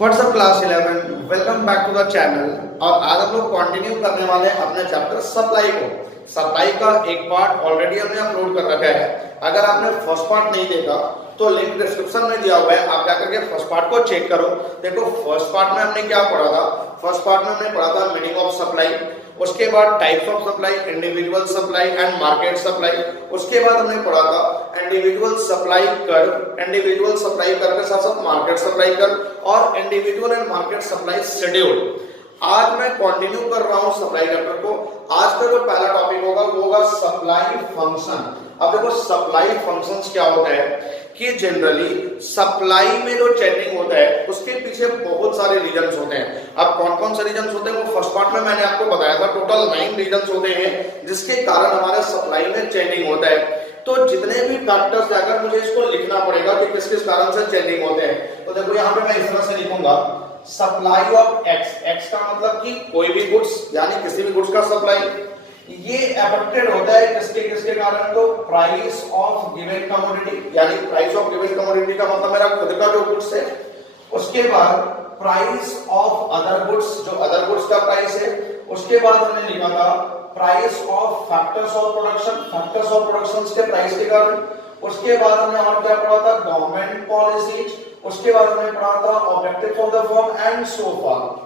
WhatsApp class 11 welcome back to the channel. और आज हम लोग कंटिन्यू करने वाले हैं अपने चैप्टर सप्लाई को। सप्लाई का एक पार्ट ऑलरेडी हमने अपलोड कर रखा है। अगर आपने फर्स्ट पार्ट नहीं देखा तो लिंक डिस्क्रिप्शन में दिया हुआ है, आप जाकर के फर्स्ट पार्ट को चेक करो। देखो फर्स्ट पार्ट में हमने क्या पढ़ा था। फर्स्ट पार्ट में हमने पढ़ा था मीनिंग ऑफ सप्लाई, उसके बाद types of supply, individual supply and market supply. उसके बाद हमने पढ़ा था individual supply curve, individual supply curve के साथ साथ मार्केट सप्लाई कर्व और individual and market supply schedule. आज मैं कंटिन्यू कर रहा हूं सप्लाई चैप्टर को। आज का जो पहला टॉपिक होगा वो होगा सप्लाई फंक्शन। अब देखो सप्लाई फंक्शंस क्या होता है कि जनरली सप्लाई में जो चेंजिंग होता है उसके पीछे बहुत सारे रीजंस होते हैं। अब कौन कौन से रीजंस होते हैं वो फर्स्ट पार्ट में मैंने आपको बताया था। टोटल 9 रीजंस होते हैं जिसके कारण हमारे सप्लाई में चेंजिंग होता है। तो जितने भी फैक्टर्स है, अगर मुझे इसको लिखना पड़ेगा कि किस किस कारण से चेंजिंग होते हैं, तो देखो यहाँ पे मैं इस तरह से लिखूंगा सप्लाई ऑफ एक्स। एक्स का मतलब कि कोई भी गुड्स यानी किसी भी गुड्स का सप्लाई, ये अफेक्टेड होता है किसके किसके कारण, तो प्राइस ऑफ गिवन कमोडिटी, यानी प्राइस ऑफ गिवन कमोडिटी का मतलब मेरा खुद का जो गुड्स है। उसके बाद प्राइस ऑफ अदर गुड्स, जो अदर गुड्स का प्राइस है। उसके बाद हमने लिखा था price of factors of production, factors of production के प्राइस के कारण। उसके बाद हमने और क्या पढ़ा था, गवर्नमेंट पॉलिसीज। उसके बाद हमने पढ़ा था objectives of the firm and so for.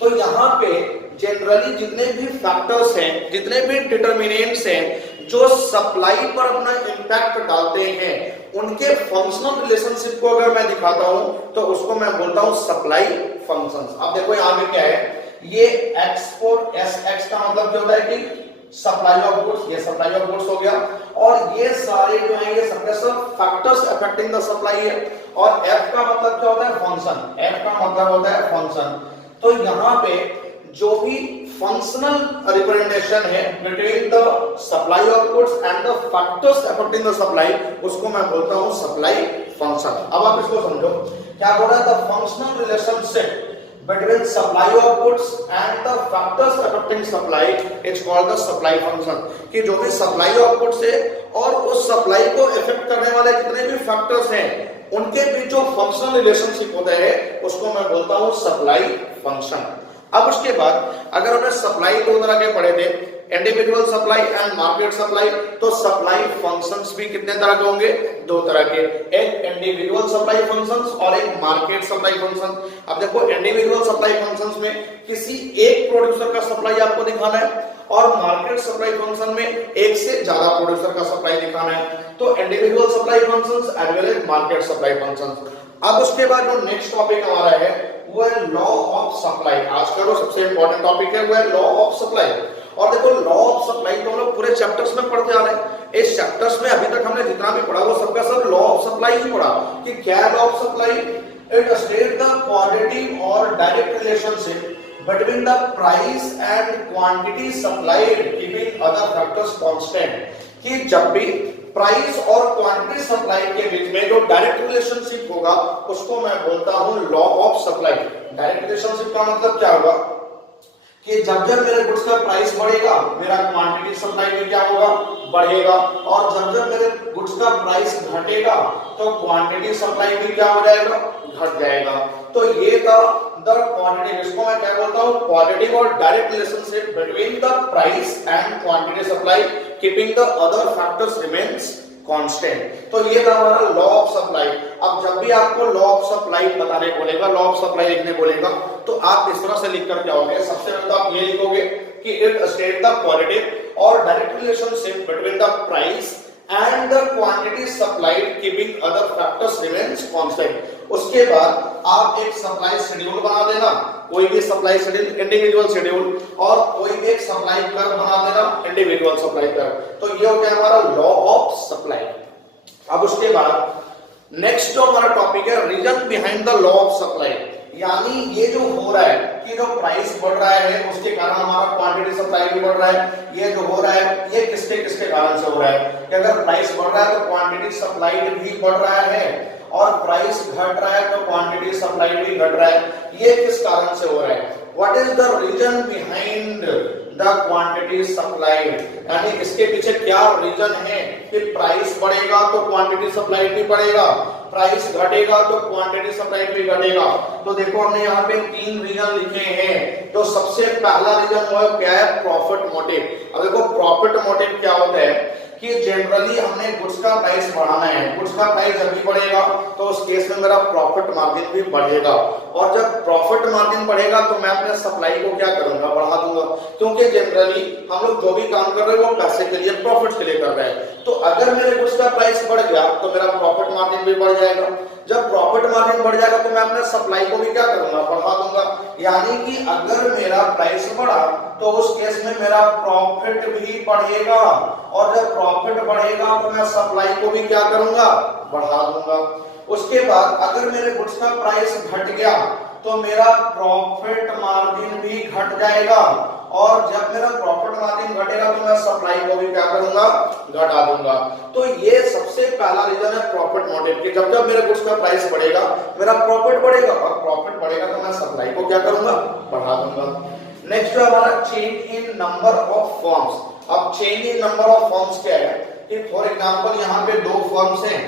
तो यहाँ पे जनरली जितने भी फैक्टर्स हैं, जितने भी डिटरमिनेंट्स हैं जो सप्लाई पर अपना इंपैक्ट डालते हैं, उनके फंक्शनल रिलेशनशिप को अगर मैं दिखाता हूं तो उसको मैं बोलता हूं सप्लाई फंक्शंस। अब देखो यहाँ पे क्या है, ये एक्स फॉर एस, एक्स का मतलब क्या होता है कि सप्लाई ऑफ गुड्स, ये सप्लाई ऑफ गुड्स हो गया। और ये सारे जो है ये सबके सब फैक्टर्स अफेक्टिंग द सप्लाई है। और एफ का मतलब क्या होता है, फंक्शन। एफ का मतलब होता है फंक्शन। तो यहाँ पे जो भी फंक्शनल रिप्रेजेंटेशन है between the supply of goods and the factors affecting the supply, उसको मैं बोलता हूं सप्लाई फंक्शन। अब आप इसको समझो क्या बोल रहा है, the functional relationship between supply of goods and the factors affecting supply is called the supply function। कि जो भी supply of goods है और उस supply को affect करने वाले जितने भी factors हैं उनके बीच जो functional relationship होता है उसको मैं बोलता हूँ supply function। अब उसके बाद अगर हमने सप्लाई दो तरह के पढ़े थे, individual supply and market supply, तो सप्लाई फंक्शंस भी कितने तरह के होंगे, दो तरह के, एक इंडिविजुअल सप्लाई फंक्शंस और एक मार्केट सप्लाई फंक्शन। अब देखो इंडिविजुअल सप्लाई फंक्शंस में किसी एक प्रोड्यूसर का सप्लाई आपको दिखाना है और मार्केट सप्लाई फंक्शन में एक से ज्यादा प्रोड्यूसर का सप्लाई दिखाना है। तो individual supply functions as well as market supply functions. अब उसके बाद जो नेक्स्ट टॉपिक हमारा है वो है लॉ ऑफ सप्लाई। आज का जो सबसे इंपॉर्टेंट टॉपिक है वो है लॉ ऑफ सप्लाई। और देखो लॉ ऑफ सप्लाई तो हम लोग पूरे चैप्टर्स में पढ़ते आ रहे हैं। इस चैप्टर्स में अभी तक हमने जितना भी पढ़ा वो सबका सब लॉ ऑफ सप्लाई ही पढ़ा। कि क्या law of supply, it state the positive और direct relationship between the price and quantity supplied keeping other factors constant। कि जब भी प्राइस और क्वांटिटी सप्लाई के बीच में जो डायरेक्ट रिलेशनशिप होगा उसको मैं बोलता हूं law of supply. Direct relationship का मतलब क्या होगा कि जब जब मेरे गुड्स का प्राइस बढ़ेगा मेरा क्वांटिटी सप्लाई में क्या होगा, बढ़ेगा। और जब जब मेरे गुड्स का प्राइस घटेगा तो क्वांटिटी सप्लाई भी क्या हो जाएगा, घट जाएगा। तो ये था द पॉजिटिव, इसको मैं क्या बोलता हूं, पॉजिटिव और direct relationship between the price and quantity supply keeping the other factors remains constant. तो ये था हमारा लॉ ऑफ सप्लाई। अब जब भी आपको लॉ ऑफ सप्लाई बताने बोलेगा, लॉ ऑफ सप्लाई लिखने बोलेगा, तो आप इस तरह से लिख कर क्या होगे, सबसे पहले तो आप ये लिखोगे कि इट स्टेट द पॉजिटिव और direct relationship between the price and the quantity supplied keeping other factors remains constant। उसके बाद आप एक सप्लाई शेड्यूल बना देना, कोई भी सप्लाई शेड्यूल, इंडिविजुअल शेड्यूल, और कोई भी एक सप्लाई कर्व बना देना, इंडिविजुअल सप्लाई कर्व। तो ये हो गया हमारा लॉ ऑफ सप्लाई। अब उसके बाद नेक्स्ट जो हमारा टॉपिक है reason behind the law of supply. यानी ये जो हो रहा है कि जो प्राइस बढ़ रहा है उसके कारण हमारा क्वांटिटी सप्लाई भी बढ़ रहा है। ये जो हो रहा है ये किसके किसके कारण से हो रहा है कि अगर प्राइस बढ़ रहा है तो क्वांटिटी सप्लाई भी बढ़ रहा है और प्राइस घट रहा है तो क्वांटिटी सप्लाई भी घट रहा है। ये किस कारण से हो रहा है, what is the reason behind the quantity supplied, यानी इसके पीछे क्या रीजन है कि प्राइस बढ़ेगा तो क्वांटिटी सप्लाइड भी बढ़ेगा, प्राइस घटेगा तो क्वांटिटी सप्लाइड भी घटेगा। तो देखो हमने यहाँ पे 3 रीजन लिखे हैं। तो सबसे पहला रीजन वो क्या है, प्रॉफिट मोटिव। अब देखो प्रॉफिट मोटिव क्या होता है कि जनरली हमने गुड्स का प्राइस बढ़ाना है, गुड्स का प्राइस जब भी बढ़ेगा तो उस केस में मेरा प्रॉफिट मार्जिन भी बढ़ेगा, और जब प्रॉफिट मार्जिन बढ़ेगा तो मैं अपने सप्लाई को क्या करूंगा, बढ़ा दूंगा, क्योंकि जनरली हम लोग जो भी काम कर रहे हैं वो पैसे के लिए, प्रॉफिट के लिए कर रहे हैं। तो अगर मेरे गुड्स का प्राइस बढ़ गया तो मेरा प्रॉफिट मार्जिन भी बढ़ जाएगा, जब प्रॉफिट मार्जिन बढ़ जाएगा तो मैं अपने सप्लाई को भी क्या करूंगा, बढ़ा दूंगा। यानी कि अगर मेरा प्राइस बढ़ा तो उस केस में मेरा प्रॉफिट भी बढ़ेगा, और जब प्रॉफिट बढ़ेगा तो मैं सप्लाई को भी क्या करूंगा, बढ़ा दूंगा। उसके बाद अगर मेरे गुड्स का प्राइस घट गया तो मेरा प्रॉफिट मार्जिन भी घट जाएगा, और जब मेरा प्रॉफिट मार्जिन घटेगा तो मैं सप्लाई को भी क्या करूंगा, घटा दूंगा। तो ये सबसे पहला रीजन है प्रॉफिट मोटिव कि जब जब मेरे गुड्स का प्राइस बढ़ेगा मेरा प्रॉफिट बढ़ेगा, और प्रॉफिट बढ़ेगा तो मैं सप्लाई को क्या करूंगा, बढ़ा दूंगा। नेक्स्ट है हमारा change in number of firms. अब change in number of firms क्या है कि फॉर एग्जांपल यहाँ पे 2 फर्म्स हैं,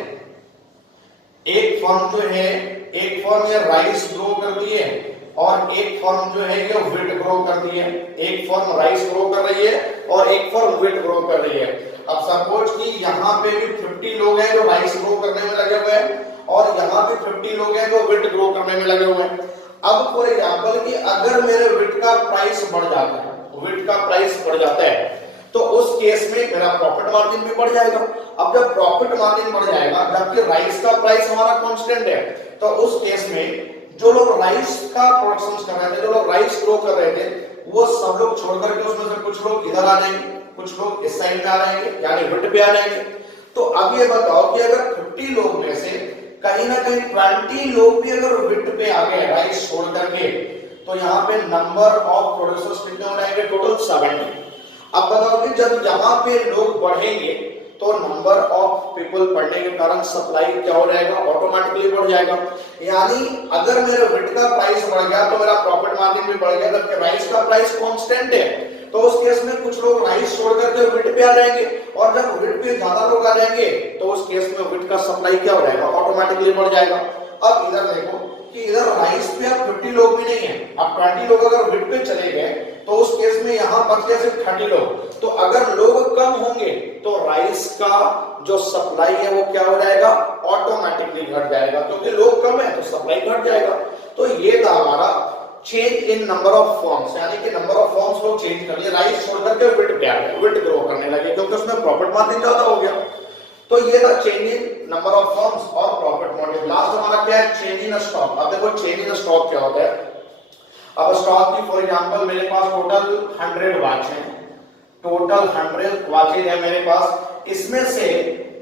एक फर्म जो है, एक फर्म ये राइस ग्रो कर रही है और एक फर्म जो है ये व्हीट ग्रो कर रही है। एक फर्म राइस ग्रो कर रही है और एक फर्म व्हीट ग्रो कर रही है। अब सपोज कि यहाँ पे भी 50 लोग हैं जो राइस ग्रो करने में लगे हुए हैं और यहाँ पे 50 लोग हैं जो व्हीट ग्रो करने में लगे हुए हैं। अब फॉर एग्जांपल कि अगर मेरे व्हीट का प्राइस बढ़ जाता है, व्हीट का प्राइस बढ़ जाता है तो उस केस में मेरा प्रॉफिट मार्जिन भी बढ़ जाएगा। अब जब प्रॉफिट मार्जिन बढ़ जाएगा जबकि राइस का प्राइस हमारा कांस्टेंट है, तो उस केस में जो लोग राइस का प्रोडक्शन कर रहे थे, जो लोग राइस ग्रो कर रहे थे, वो सब लोग छोड़ करके उसमें से कुछ लोग इधर आ जाएंगे, कुछ लोग इस साइड में आ जाएंगे, यानी व्हीट पे आ जाएंगे। तो अब ये बताओ कि अगर 50 लोग में से कहीं ना कहीं 20 लोग भी अगर व्हीट पे आ गए राइस छोड़ करके, तो यहाँ पे नंबर ऑफ प्रोड्यूसर्स कितने हो जाएंगे, टोटल 70। अब बताओ कि जब यहाँ पे लोग बढ़ेंगे तो नंबर ऑफ पीपल बढ़ने के कारण सप्लाई क्या हो जाएगा, ऑटोमेटिकली बढ़ जाएगा। यानी अगर मेरे व्हीट का प्राइस बढ़ गया तो मेरा प्रॉफिट मार्जिन भी बढ़ गया, जबकि राइस का प्राइस कांस्टेंट है। तो उस केस में कुछ लोग राइस छोड़ करके व्हीट पे आ जाएंगे, और जब व्हीट पे ज्यादा लोग आ जाएंगे तो उस केस में व्हीट का सप्लाई क्या हो जाएगा, ऑटोमेटिकली बढ़ जाएगा। अब इधर देखो कि इधर राइस पे अब 50 लोग भी नहीं है, अब 20 लोग अगर व्हीट पे चले गए तो उस केस में यहाँ बच गए सिर्फ 30 लोग। तो अगर लोग कम होंगे तो राइस का जो सप्लाई है वो क्या हो जाएगा, ऑटोमेटिकली घट जाएगा, क्योंकि लोग कम है तो सप्लाई घट जाएगा। तो ये था हमारा change in number of forms, यानी कि नंबर ऑफ फॉर्म्स लोग चेंज कर लिए, राइस छोड़ करके व्हीट पे आ गए, व्हीट ग्रो करने लगे क्योंकि उसमें प्रॉफिट मार्जिन ज्यादा हो गया। तो ये था change in number of forms और प्रॉफिट मोटिव। लास्ट हमारा क्या है, चेंज इन स्टॉक। अब देखो चेंज इन स्टॉक क्या होता है। अब स्टॉक की फॉर एग्जांपल मेरे पास टोटल 100 वॉच है, टोटल 100 वॉचेज है मेरे पास, इसमें से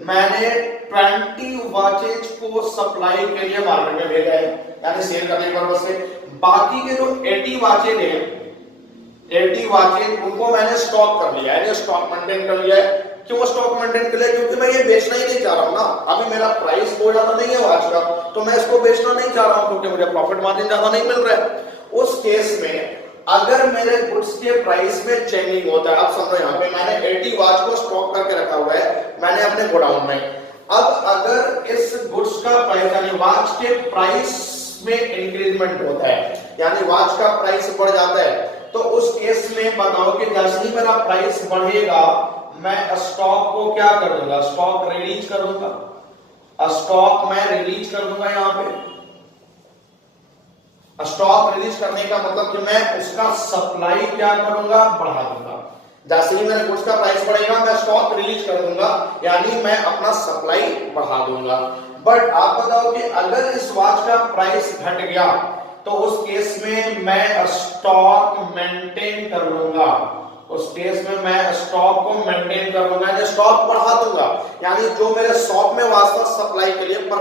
मैंने 20 वॉचेज को सप्लाई के लिए मार्केट में भेजा है, यानी सेल करने के पर्पस से। बाकी के जो 80 वॉचेज हैं, 80 वॉचेज उनको मैंने स्टॉक कर लिया है, स्टॉक मेंटेन कर लिया है। क्यों स्टॉक मेंटेन कर लिया, क्योंकि मैं ये बेचना ही नहीं चाह रहा हूं ना, अभी मेरा प्राइस बहुत ज्यादा नहीं है वॉच का, तो मैं इसको बेचना नहीं चाह रहा हूं क्योंकि मुझे प्रॉफिट मार्जिन ज्यादा नहीं मिल रहा है। उस केस में अगर मेरे गुड्स के प्राइस में चेंजिंग होता है, आप समझो यहाँ पे मैंने 80 वॉच को स्टॉक करके रखा हुआ है मैंने अपने गोडाउन में। अब अगर इस गुड्स का प्राइस यानी वॉच के प्राइस में इंक्रीजमेंट होता है, यानी वॉच का प्राइस बढ़ जाता है, तो उस केस में बताओ कि जैसे ही मेरा प्राइस बढ़ेगा मैं स्टॉक को क्या कर दूंगा, स्टॉक रिलीज कर दूंगा, स्टॉक मैं रिलीज कर दूंगा। यहाँ पे स्टॉक रिलीज करने का मतलब कि मैं उसका सप्लाई क्या करूंगा, बढ़ा दूंगा। जैसे ही मेरे गुड्स का प्राइस बढ़ेगा मैं स्टॉक रिलीज कर दूंगा, यानी मैं अपना सप्लाई बढ़ा दूंगा। बट आप बताओ कि अगर इस वॉच का प्राइस घट गया तो उस केस में मैं स्टॉक मेंटेन कर लूंगा, उस केस में मैं स्टॉक को मेंटेन कर लूंगा, यानी स्टॉक बढ़ा दूंगा। यानी जो मेरे शॉप में वास्ता सप्लाई के लिए for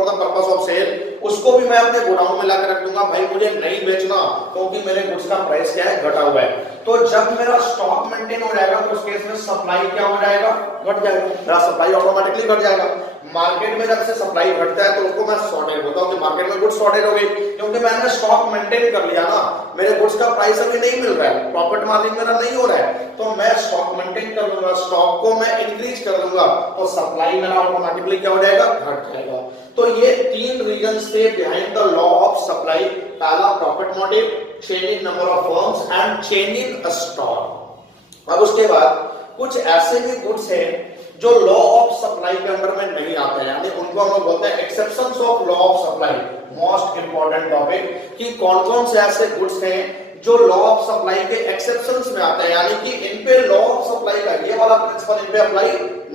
the purpose of sale, उसको भी मैं अपने गोडाउन में लाकर रख दूंगा, भाई मुझे नहीं बेचना क्योंकि मेरे गुड्स का प्राइस क्या है, घटा हुआ है। तो जब मेरा स्टॉक मेंटेन हो जाएगा तो उस केस में सप्लाई क्या हो जाएगा, घट जाएगा, मेरा सप्लाई ऑटोमेटिकली घट जाएगा। मार्केट में जब से सप्लाई घटता है तो उसको मैं शॉर्टेज बोलता हूँ कि मार्केट में गुड्स शॉर्टेज हो गई, क्योंकि मैंने स्टॉक मेंटेन कर लिया ना, मेरे गुड्स का प्राइस अभी नहीं मिल रहा है, प्रॉफिट मार्जिन मेरा नहीं हो रहा है, तो मैं स्टॉक मेंटेन कर लूंगा, स्टॉक को मैं इंक्रीज कर दूंगा, तो सप्लाई मेरा ऑटोमेटिकली क्या हो जाएगा, घट जाएगा। तो ये 3 रीजंस थे behind the law of supply. पहला profit motive, change in number of firms and change in stock. अब उसके बाद कुछ ऐसे भी गुड्स हैं जो लॉ ऑफ सप्लाई के अंडर में नहीं आते हैं, यानी उनको हम लोग बोलते हैं exceptions of law of supply. Most important topic कि कौन कौन से ऐसे गुड्स हैं जो लॉ ऑफ सप्लाई के एक्सेप्शंस में आते हैं, यानी कि इन पे लॉ ऑफ सप्लाई का ये वाला प्रिंसिपल इन पे अप्लाई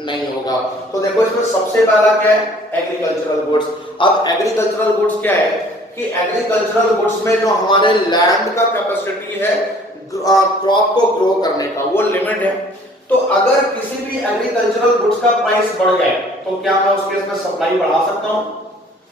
नहीं होगा। तो देखो इसमें सबसे पहला क्या है, एग्रीकल्चरल गुड्स। अब एग्रीकल्चरल गुड्स क्या है कि एग्रीकल्चरल गुड्स में जो हमारे लैंड का कैपेसिटी है क्रॉप को ग्रो करने का, वो लिमिट है। तो अगर किसी भी एग्रीकल्चरल गुड्स का प्राइस बढ़ जाए तो क्या मैं उस केस में सप्लाई बढ़ा सकता हूं?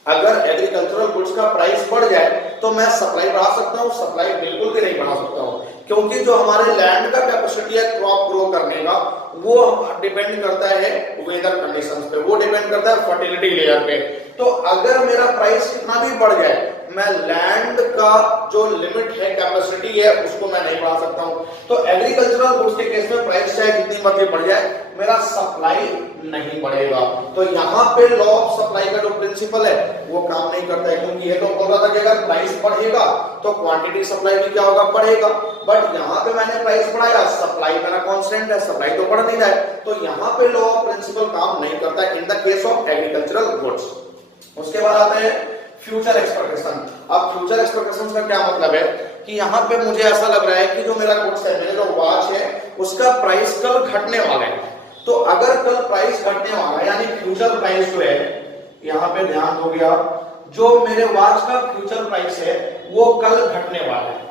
अगर एग्रीकल्चरल गुड्स का प्राइस बढ़ जाए तो मैं सप्लाई बढ़ा सकता हूं? सप्लाई बिल्कुल भी नहीं बढ़ा सकता हूं, क्योंकि जो हमारे लैंड का कैपेसिटी है क्रॉप ग्रो करने का, वो डिपेंड करता है वेदर कंडीशंस पे, वो डिपेंड करता है फर्टिलिटी लेयर पे। तो अगर मेरा प्राइस कितना भी बढ़ जाए, मैं लैंड का जो लिमिट है, कैपेसिटी है, उसको मैं नहीं बढ़ा सकता हूं। तो एग्रीकल्चरल गुड्स के केस में प्राइस चाहे जितनी मर्जी बढ़ जाए, मेरा सप्लाई नहीं बढ़ेगा। तो यहाँ पे लॉ ऑफ सप्लाई का जो प्रिंसिपल है वो काम नहीं करता है, क्योंकि ये तो बोल रहा था कि अगर प्राइस बढ़ेगा तो क्वांटिटी सप्लाई भी क्या होगा, बढ़ेगा। बट यहाँ पे मैंने प्राइस बढ़ाया, सप्लाई मेरा कांस्टेंट है, सप्लाई तो बढ़ नहीं रहा है, तो यहाँ पे लॉ ऑफ प्रिंसिपल काम नहीं करता है in the case of agricultural goods. उसके बाद आते हैं फ्यूचर एक्सपेक्टेशन। अब फ्यूचर एक्सपेक्टेशन का क्या मतलब है कि यहाँ पे मुझे ऐसा लग रहा है कि जो मेरा गुड्स है, मेरा जो वॉच है, उसका प्राइस कल घटने वाला है। तो अगर कल प्राइस घटने वाला है, यानी फ्यूचर प्राइस जो है, यहाँ पे ध्यान हो गया, जो मेरे वॉच का फ्यूचर प्राइस है वो कल घटने वाला है।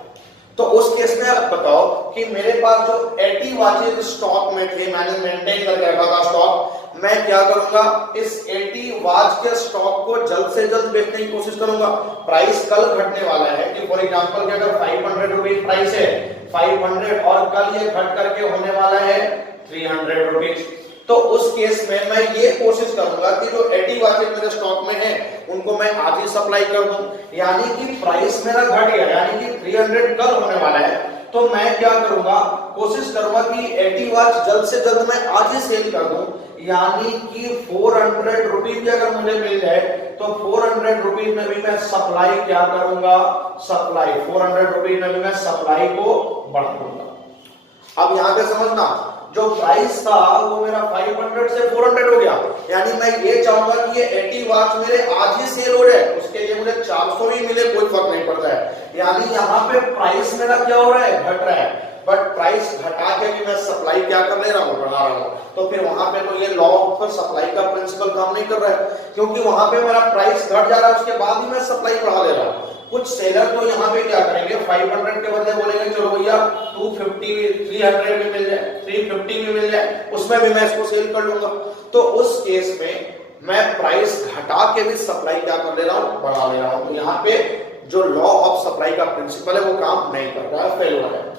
तो उस केस में आप बताओ कि मेरे पास जो 80 वॉचेज स्टॉक में थे, मैंने मेंटेन करके रखा था स्टॉक, मैं क्या करूंगा, इस 80 वॉच के स्टॉक को जल्द से जल्द बेचने की कोशिश करूंगा। प्राइस कल घटने वाला है कि फॉर एग्जांपल कि अगर 500 रुपीज प्राइस है, 500, और कल ये घट करके होने वाला है 300 रुपीज, तो उस केस में मैं ये कोशिश करूंगा कि जो 80 वॉचेज मेरे स्टॉक में है उनको मैं आज ही सप्लाई कर दूं, यानी कि प्राइस मेरा घट गया, यानी कि 300 कल होने वाला है, तो मैं क्या करूंगा, कोशिश करूंगा कि 80 वॉच जल्द से जल्द मैं आज ही सेल कर दूं, यानी कि 400 रुपीज अगर मुझे मिल जाए तो 400 रुपीज में भी मैं सप्लाई क्या करूंगा, सप्लाई 400 रुपीज में भी मैं सप्लाई को बढ़ाऊंगा। अब यहां पे समझना, जो प्राइस था वो मेरा 500 से 400 हो गया, यानी मैं ये चाहूंगा कि ये 80 वॉच मेरे आज ही सेल हो जाए, उसके लिए मुझे 400 भी मिले कोई फर्क नहीं पड़ता है, यानी यहाँ पे प्राइस मेरा क्या हो रहा है, घट रहा है। बट प्राइस घटा के भी मैं सप्लाई क्या कर ले रहा हूँ, बढ़ा रहा हूँ, तो फिर वहां पे तो ये लॉ ऑफ सप्लाई का प्रिंसिपल काम नहीं कर रहा है, क्योंकि वहां पे मेरा प्राइस घट जा रहा है, उसके बाद ही मैं सप्लाई बढ़ा ले रहा हूँ। कुछ सेलर तो यहाँ पे क्या करेंगे, 500 के बदले बोलेंगे चलो भैया 250, 300 में मिल जाए, 350 में मिल जाए, उसमें भी मैं इसको सेल कर लूंगा। तो उस केस में मैं प्राइस घटा के भी सप्लाई क्या कर ले रहा हूँ, बढ़ा ले रहा हूँ। तो यहाँ पे जो लॉ ऑफ सप्लाई का प्रिंसिपल है वो काम नहीं कर रहा है, फेल हो रहा है।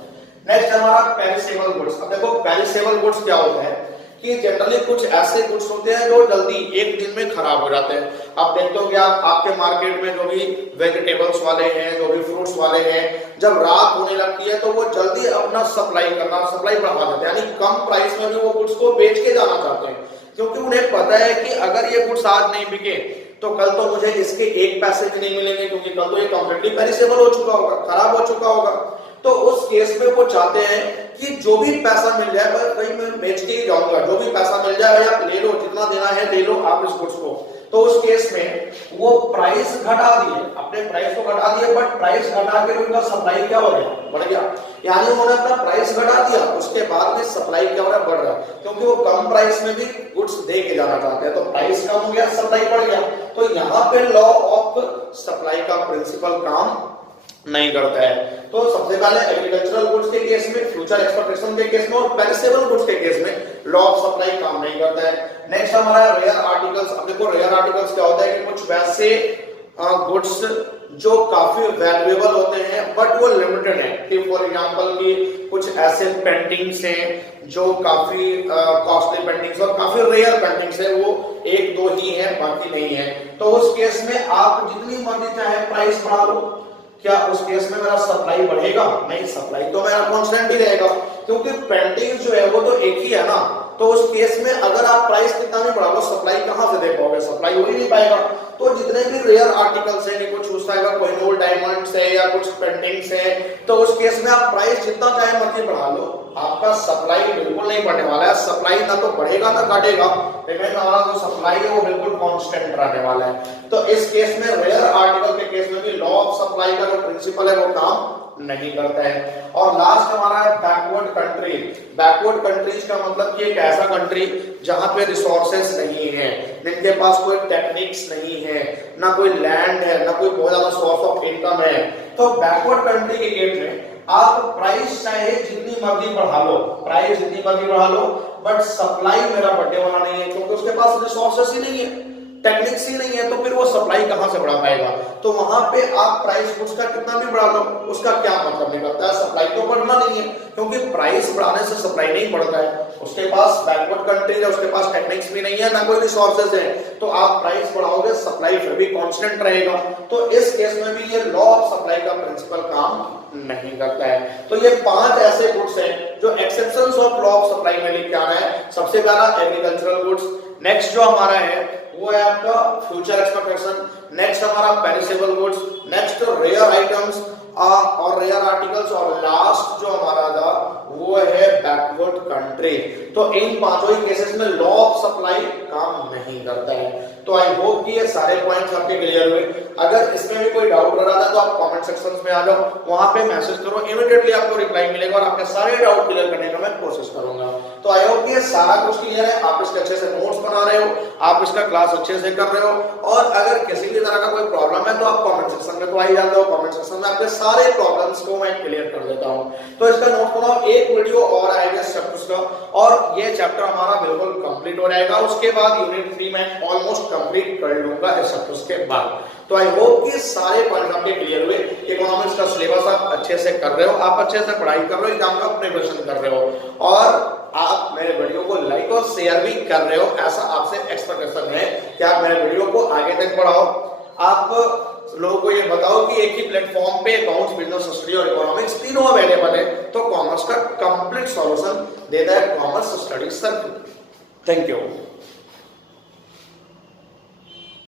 नेक्स्ट हमारा पेरिसेबल गुड्स। अब देखो पेरिसेबल गुड्स क्या होता है कि जनरली कुछ ऐसे गुड्स होते हैं जो जल्दी एक दिन में खराब हो जाते हैं। अब देखते हो कि आपके मार्केट में जो भी वेजिटेबल्स वाले हैं, जो भी फ्रूट्स वाले हैं, जब रात होने लगती है तो वो जल्दी अपना सप्लाई बढ़ा देते हैं, यानी कम प्राइस में भी वो गुड्स को बेच के जाना चाहते हैं, क्योंकि उन्हें पता है कि अगर ये गुड्स आज नहीं बिके तो कल तो मुझे इसके 1 पैसे भी नहीं मिलेंगे, क्योंकि कल तो ये कंप्लीटली पेरिसेबल हो चुका होगा, खराब हो चुका होगा। तो उस केस में वो चाहते हैं कि जो भी पैसा मिल जाए, बस कहीं मैं बेच के ही जाऊंगा, जो भी पैसा मिल जाए आप ले लो, जितना देना है ले लो आप इस गुड्स को। तो उस केस में वो प्राइस घटा दिए, अपने प्राइस को घटा दिए, बट प्राइस घटा के उनका सप्लाई क्या हो गया, बढ़ गया, यानी उन्होंने अपना प्राइस घटा दिया, उसके बाद में सप्लाई क्या हो रहा है, बढ़ रहा है, क्योंकि वो कम प्राइस में भी गुड्स दे के जाना चाहते हैं। तो प्राइस कम हो गया, सप्लाई बढ़ गया। तो यहाँ पे लॉ ऑफ सप्लाई का प्रिंसिपल काम नहीं करता है। तो सबसे पहले एग्रीकल्चरल गुड्स के केस में, फ्यूचर एक्सपेक्टेशन के केस में और पेरिसेबल गुड्स के केस में लॉ ऑफ सप्लाई काम नहीं करता है। नेक्स्ट हमारा रेयर आर्टिकल्स। अब देखो रेयर आर्टिकल्स क्या होता है कि कुछ वैसे गुड्स जो काफी वैल्यूएबल होते हैं बट वो लिमिटेड है। कि फॉर एग्जांपल कि कुछ ऐसे पेंटिंग्स हैं जो काफी कॉस्टली पेंटिंग्स और काफी रेयर पेंटिंग्स है, वो एक दो ही है, बाकी नहीं है। तो उस केस में आप जितनी मर्जी चाहे प्राइस बढ़ा लो, क्या उस केस में मेरा सप्लाई बढ़ेगा? नहीं, सप्लाई तो मेरा कांस्टेंट ही रहेगा, क्योंकि पेंटिंग जो है वो तो एक ही है ना। तो उस केस में अगर आप प्राइस कितना भी बढ़ा लो, सप्लाई कहां से दे पाओगे? सप्लाई हो ही नहीं पाएगा। तो जितने भी रेयर आर्टिकल्स हैं, कुछ उस तरह का कोहिनूर डायमंड्स है या कुछ पेंटिंग्स है, तो उस केस में आप प्राइस जितना चाहे मर्जी बढ़ा लो, आपका सप्लाई बिल्कुल नहीं बढ़ने वाला है। सप्लाई ना तो बढ़ेगा ना घटेगा, लेकिन हमारा जो सप्लाई है वो बिल्कुल कांस्टेंट रहने वाला है। तो इस केस में रेयर आर्टिकल के केस में भी लॉ ऑफ सप्लाई का जो प्रिंसिपल है वो काम नहीं करता है। और लास्ट हमारा है बैकवर्ड कंट्री। बैकवर्ड कंट्रीज का मतलब कि एक ऐसा कंट्री जहां पे रिसोर्सेस नहीं है, जिनके पास कोई टेक्निक्स नहीं है, ना कोई लैंड है, ना कोई बहुत ज्यादा सोर्स ऑफ इनकम है। तो बैकवर्ड कंट्री के केस में आप प्राइस चाहे जितनी मर्जी बढ़ा लो, प्राइस जितनी मर्जी बढ़ा लो, बट सप्लाई मेरा बढ़ने वाला नहीं है, क्योंकि उसके पास रिसोर्सेस ही नहीं है, टेक्निक्स ही नहीं है। तो फिर वो सप्लाई कहां से बढ़ा पाएगा? तो वहां पे आप प्राइस उसका कितना भी बढ़ा लो, उसका क्या मतलब निकलता है? सप्लाई तो बढ़ना नहीं है, क्योंकि प्राइस बढ़ाने से सप्लाई नहीं बढ़ता है। उसके पास बैकवर्ड कंट्री है, उसके पास टेक्निक्स भी नहीं है, ना कोई रिसोर्सेज है, तो आप प्राइस बढ़ाओगे, सप्लाई फिर भी कांस्टेंट रहेगा। तो इस केस में भी ये लॉ ऑफ सप्लाई का प्रिंसिपल काम नहीं करता है। तो ये 5 ऐसे गुड्स हैं जो exceptions of law of supply में लेके आना है। सबसे पहला एग्रीकल्चरल गुड्स, नेक्स्ट जो हमारा है वो है आपका फ्यूचर एक्सपेक्टेशन, नेक्स्ट हमारा perishable goods, next rare items और रेयर आर्टिकल्स, और लास्ट जो हमारा था वो है बैकवर्ड कंट्री। तो इन पांचों ही केसेस में लॉ ऑफ सप्लाई काम नहीं करता है। तो आई होप कि ये सारे पॉइंट्स आपके क्लियर हुए। अगर इसमें भी कोई डाउट रह रहा था तो आप कमेंट सेक्शन में आ जाओ, वहां पे मैसेज करो, इमीडिएटली आपको रिप्लाई मिलेगा और आपके सारे डाउट क्लियर करने का मैं कोशिश करूंगा। तो आई होप कि ये सारा कुछ क्लियर है, आप इसके अच्छे से नोट्स बना रहे हो, आप इसका क्लास अच्छे से कर रहे हो, और अगर किसी भी तरह का कोई प्रॉब्लम है तो आप कमेंट सेक्शन में तो आ ही जाते हो। कमेंट सेक्शन में आपके सारे प्रॉब्लम्स को मैं क्लियर कर देता हूं। तो इसका नोट बनाओ, एक वीडियो और आएगा इस चैप्टर का, और ये चैप्टर हमारा बिल्कुल कंप्लीट हो जाएगा। उसके बाद यूनिट 3 में ऑलमोस्ट कंप्लीट कर लूंगा इस चैप्टर के बाद। तो आई होप कि सारे पॉइंट आपके क्लियर हुए। इकोनॉमिक्स का सिलेबस आप अच्छे से कर रहे हो, आप अच्छे से पढ़ाई कर रहे हो, एग्जाम का प्रिपरेशन कर रहे हो, और आप मेरे वीडियो को लाइक और शेयर भी कर रहे हो। ऐसा आपसे एक्सपेक्टेशन है कि आप मेरे वीडियो को आगे तक बढ़ाओ। आप लोगों को ये बताओ कि एक ही प्लेटफॉर्म पे अकाउंट्स, बिजनेस स्टडी और इकोनॉमिक्स तीनों अवेलेबल है। तो कॉमर्स का कंप्लीट सॉल्यूशन देता है commerce study circle. Thank you.